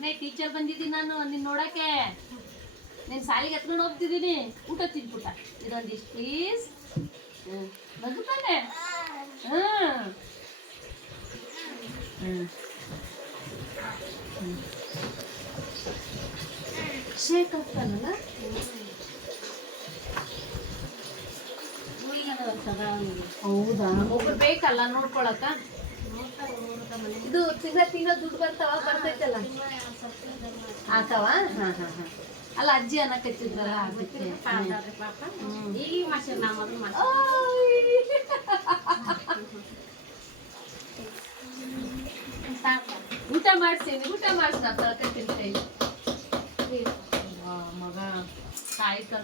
ಮೊನ್ನೆ ಟೀಚರ್ ಬಂದಿದ್ದೀನಿ ನಾನು ನಿನ್ನ ನೋಡಕ್ಕೆ ನೀನು ಸಾಲಿಗೆ ಎತ್ಕೊಂಡು ಹೋಗ್ತಿದ್ದೀನಿ ಊಟ ತಿನ್ಪುಟ ಇದೊಂದಿಷ್ಟು ಪ್ಲೀಸ್ ನಗುತ್ತಾನೆ ಹ್ಮ್ ಹ್ಞೂ ಶೇಕ್ ಹೌದಾ ಒಬ್ರು ಬೇಕಲ್ಲ ನೋಡ್ಕೊಳಕ ಇದು ತಿಂಗಳ ತಿಂಗಳ ದುಡ್ಡು ಬರ್ತಾವ ಬರ್ತೈತಲ್ಲ? ಆತವ ಹಾ ಹಾ ಹಾ. ಅಲ್ಲ, ಅಜ್ಜಿ ಅನ್ನ ಅದಕ್ಕೆ. ಊಟ ಮಾಡ್ಸೀನಿ ಊಟ ಮಾಡಿಸ್ ನಾ ತಳ್ಕೊತೀನಿ ಕೈ ಮಗ ತಾಯಿ ತಂದ